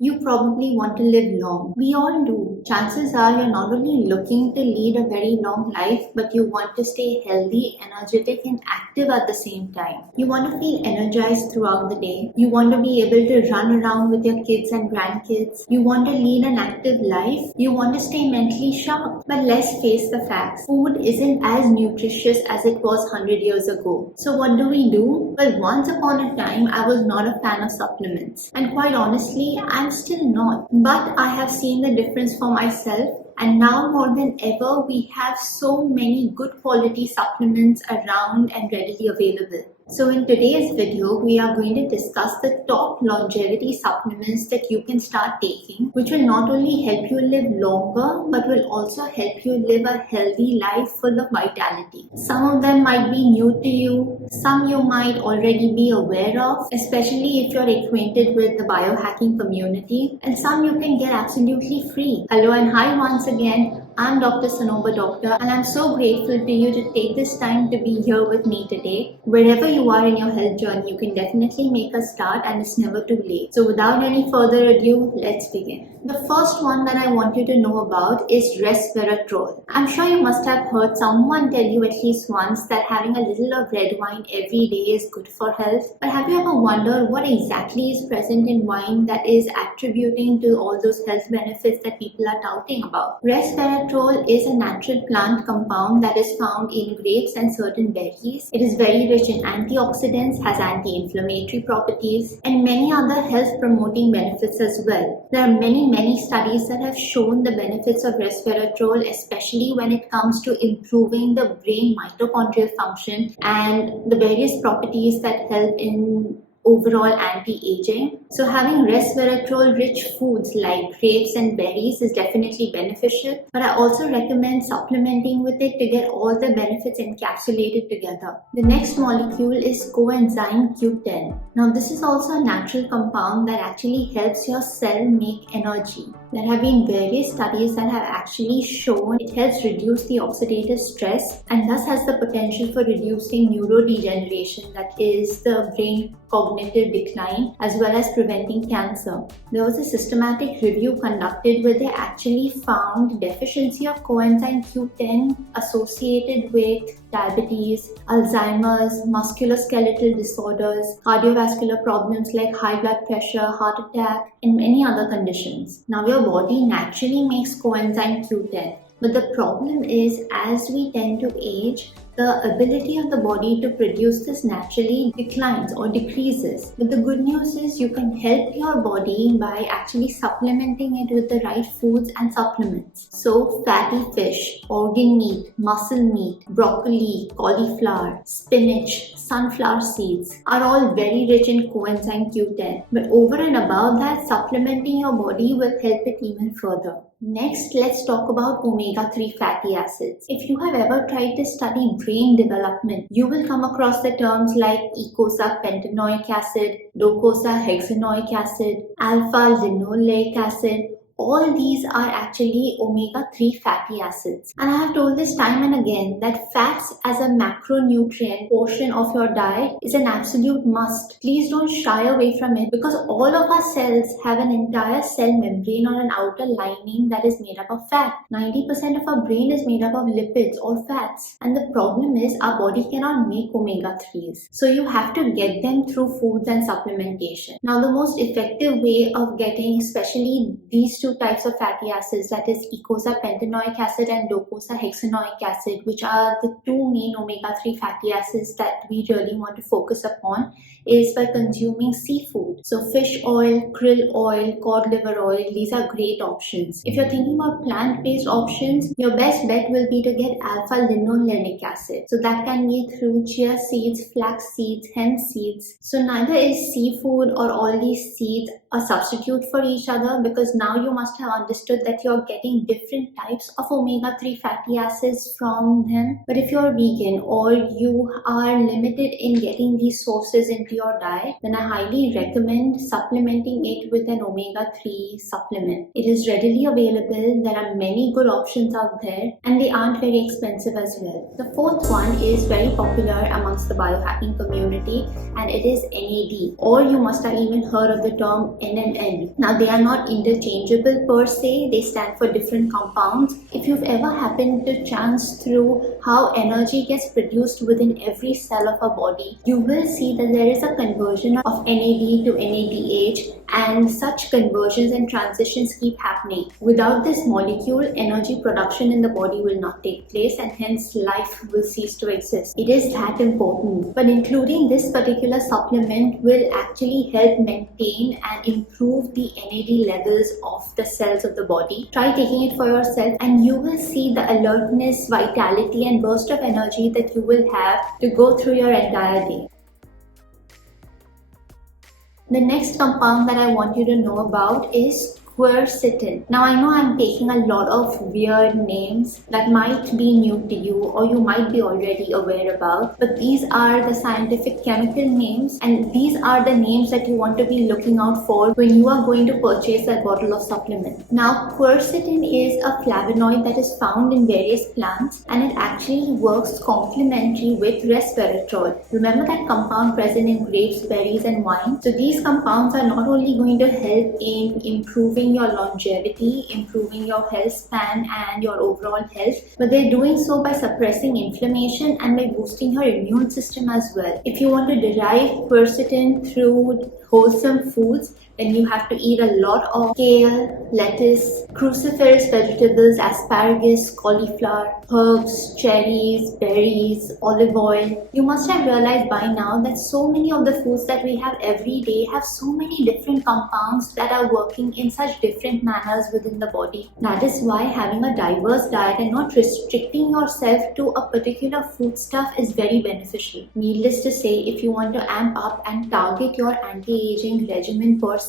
You probably want to live long. We all do. Chances are you're not only looking to lead a very long life, but you want to stay healthy, energetic, and active at the same time. You want to feel energized throughout the day. You want to be able to run around with your kids and grandkids. You want to lead an active life. You want to stay mentally sharp. But let's face the facts. Food isn't as nutritious as it was 100 years ago. So what do we do? Well, once upon a time, I was not a fan of supplements. And quite honestly, I'm still not. But I have seen the difference for myself. And now more than ever, we have so many good quality supplements around and readily available. So in today's video, we are going to discuss the top longevity supplements that you can start taking, which will not only help you live longer, but will also help you live a healthy life full of vitality. Some of them might be new to you, some you might already be aware of, especially if you're acquainted with the biohacking community, and some you can get absolutely free. Hello and hi once again. I'm Dr. Sanober Doctor, and I'm so grateful to you to take this time to be here with me today. Wherever you are in your health journey, you can definitely make a start, and it's never too late. So without any further ado, let's begin. The first one that I want you to know about is resveratrol. I'm sure you must have heard someone tell you at least once that having a little of red wine every day is good for health. But have you ever wondered what exactly is present in wine that is attributing to all those health benefits that people are touting about? Resveratrol is a natural plant compound that is found in grapes and certain berries. It is very rich in antioxidants, has anti-inflammatory properties, and many other health-promoting benefits as well. There are many studies that have shown the benefits of resveratrol, especially when it comes to improving the brain mitochondrial function and the various properties that help in overall anti-aging. So having resveratrol rich foods like grapes and berries is definitely beneficial, but I also recommend supplementing with it to get all the benefits encapsulated together. The next molecule is coenzyme Q10. Now this is also a natural compound that actually helps your cell make energy. There have been various studies that have actually shown it helps reduce the oxidative stress and thus has the potential for reducing neurodegeneration, that is the brain cognitive decline, as well as preventing cancer. There was a systematic review conducted where they actually found deficiency of coenzyme Q10 associated with diabetes, Alzheimer's, musculoskeletal disorders, cardiovascular problems like high blood pressure, heart attack, and many other conditions. Now your body naturally makes coenzyme Q10, but the problem is as we tend to age, the ability of the body to produce this naturally declines or decreases. But the good news is you can help your body by actually supplementing it with the right foods and supplements. So fatty fish, organ meat, muscle meat, broccoli, cauliflower, spinach, sunflower seeds are all very rich in coenzyme Q10. But over and above that, supplementing your body will help it even further. Next, let's talk about omega-3 fatty acids. If you have ever tried to study brain development, you will come across the terms like eicosapentaenoic acid, docosahexaenoic acid, alpha-linoleic acid. All these are actually omega-3 fatty acids. And I have told this time and again that fats as a macronutrient portion of your diet is an absolute must. Please don't shy away from it because all of our cells have an entire cell membrane or an outer lining that is made up of fat. 90% of our brain is made up of lipids or fats. And the problem is our body cannot make omega-3s. So you have to get them through foods and supplementation. Now the most effective way of getting especially these two types of fatty acids, that is eicosapentaenoic acid and docosahexaenoic acid, which are the two main omega-3 fatty acids that we really want to focus upon, is by consuming seafood. So fish oil, krill oil, cod liver oil, these are great options. If you're thinking about plant-based options, your best bet will be to get alpha-linolenic acid. So that can be through chia seeds, flax seeds, hemp seeds. So neither is seafood or all these seeds a substitute for each other, because now you must have understood that you're getting different types of omega-3 fatty acids from them. But if you're vegan or you are limited in getting these sources into your diet, then I highly recommend supplementing it with an omega-3 supplement. It is readily available. There are many good options out there and they aren't very expensive as well. The fourth one is very popular amongst the biohacking community and it is NAD, or you must have even heard of the term NMN. Now they are not interchangeable per se, they stand for different compounds. If you've ever happened to chance through how energy gets produced within every cell of our body, you will see that there is a conversion of NAD to NADH, and such conversions and transitions keep happening. Without this molecule, energy production in the body will not take place, and hence life will cease to exist. It is that important. But including this particular supplement will actually help maintain and improve the NAD levels of the cells of the body. Try taking it for yourself and you will see the alertness, vitality and burst of energy that you will have to go through your entire day. The next compound that I want you to know about is quercetin. Now I know I'm taking a lot of weird names that might be new to you or you might be already aware about, but these are the scientific chemical names and these are the names that you want to be looking out for when you are going to purchase a bottle of supplement. Now quercetin is a flavonoid that is found in various plants and it actually works complementary with resveratrol. Remember that compound present in grapes, berries and wine? So these compounds are not only going to help in improving your longevity, improving your health span and your overall health, but they're doing so by suppressing inflammation and by boosting your immune system as well. If you want to derive quercetin through wholesome foods, then you have to eat a lot of kale, lettuce, cruciferous vegetables, asparagus, cauliflower, herbs, cherries, berries, olive oil. You must have realized by now that so many of the foods that we have every day have so many different compounds that are working in such different manners within the body. That is why having a diverse diet and not restricting yourself to a particular foodstuff is very beneficial. Needless to say, if you want to amp up and target your anti-aging regimen per se,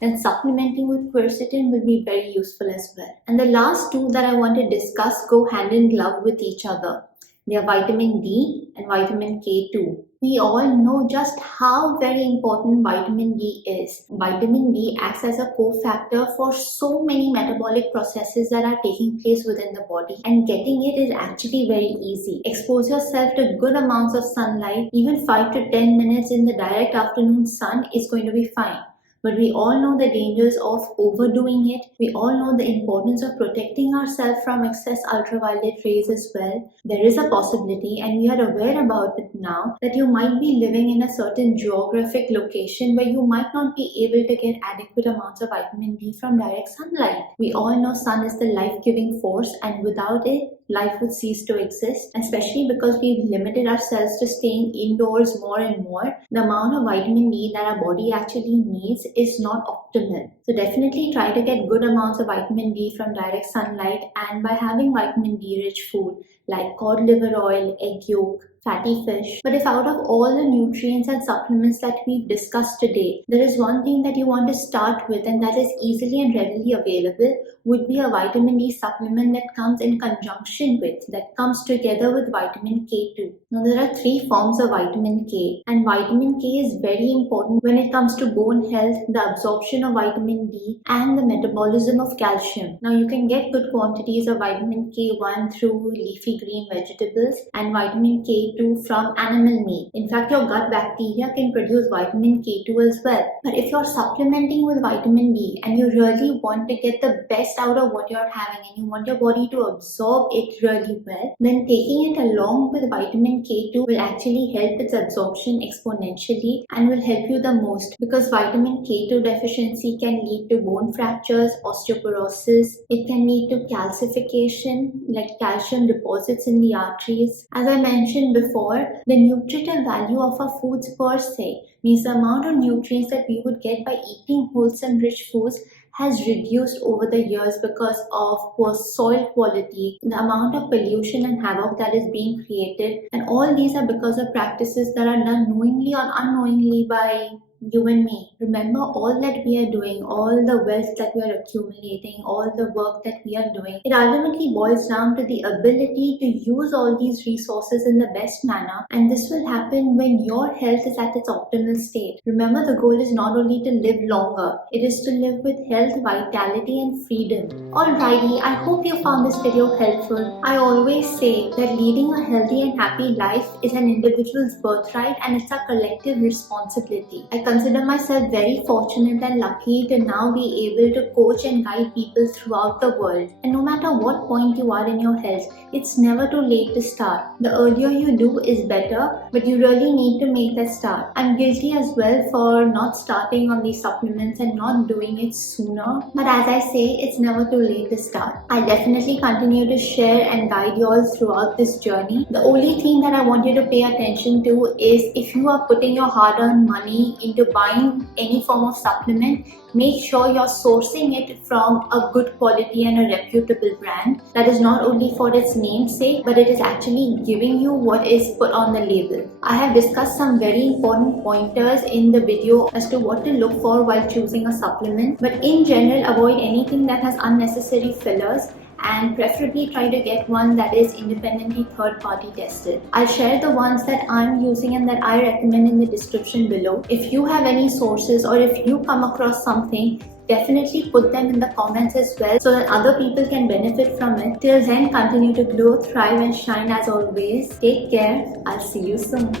then supplementing with quercetin will be very useful as well. And the last two that I want to discuss go hand in glove with each other. They are vitamin D and vitamin K2. We all know just how very important vitamin D is. Vitamin D acts as a cofactor for so many metabolic processes that are taking place within the body, and getting it is actually very easy. Expose yourself to good amounts of sunlight. Even 5 to 10 minutes in the direct afternoon sun is going to be fine. But we all know the dangers of overdoing it. We all know the importance of protecting ourselves from excess ultraviolet rays as well. There is a possibility, and we are aware about it now, that you might be living in a certain geographic location where you might not be able to get adequate amounts of vitamin D from direct sunlight. We all know sun is the life-giving force, and without it, life would cease to exist. And especially because we've limited ourselves to staying indoors more and more, the amount of vitamin D that our body actually needs is not optimal. So definitely try to get good amounts of vitamin D from direct sunlight, and by having vitamin D rich food like cod liver oil, egg yolk, fatty fish. But if out of all the nutrients and supplements that we've discussed today, there is one thing that you want to start with and that is easily and readily available, would be a vitamin D supplement that comes in conjunction with, that comes together with vitamin K2. Now there are 3 forms of vitamin K, and vitamin K is very important when it comes to bone health, the absorption of vitamin D and the metabolism of calcium. Now you can get good quantities of vitamin K1 through leafy green vegetables and vitamin K2 from animal meat. In fact, your gut bacteria can produce vitamin K2 as well. But if you're supplementing with vitamin D and you really want to get the best out of what you're having and you want your body to absorb it really well, then taking it along with vitamin K2 will actually help its absorption exponentially and will help you the most, because vitamin K2 deficiency can lead to bone fractures, osteoporosis. It can lead to calcification, like calcium deposits in the arteries. As I mentioned before, the nutritive value of our foods per se, means the amount of nutrients that we would get by eating wholesome rich foods, has reduced over the years because of poor soil quality, the amount of pollution and havoc that is being created, and all these are because of practices that are done knowingly or unknowingly by you and me. Remember, all that we are doing, all the wealth that we are accumulating, all the work that we are doing, it ultimately boils down to the ability to use all these resources in the best manner, and this will happen when your health is at its optimal state. Remember, the goal is not only to live longer, it is to live with health, vitality and freedom. Alrighty, I hope you found this video helpful. I always say that leading a healthy and happy life is an individual's birthright and it's a collective responsibility. I consider myself very fortunate and lucky to now be able to coach and guide people throughout the world. And no matter what point you are in your health, it's never too late to start. The earlier you do is better, but you really need to make that start. I'm guilty as well for not starting on these supplements and not doing it sooner. But as I say, it's never too late to start. I'll definitely continue to share and guide you all throughout this journey. The only thing that I want you to pay attention to is if you are putting your hard-earned money into buying any form of supplement, make sure you're sourcing it from a good quality and a reputable brand that is not only for its namesake, but it is actually giving you what is put on the label. I have discussed some very important pointers in the video as to what to look for while choosing a supplement, but in general, avoid anything that has unnecessary fillers and preferably try to get one that is independently third-party tested. I'll share the ones that I'm using and that I recommend in the description below. If you have any sources or if you come across something, definitely put them in the comments as well so that other people can benefit from it. Till then, continue to glow, thrive and shine as always. Take care. I'll see you soon.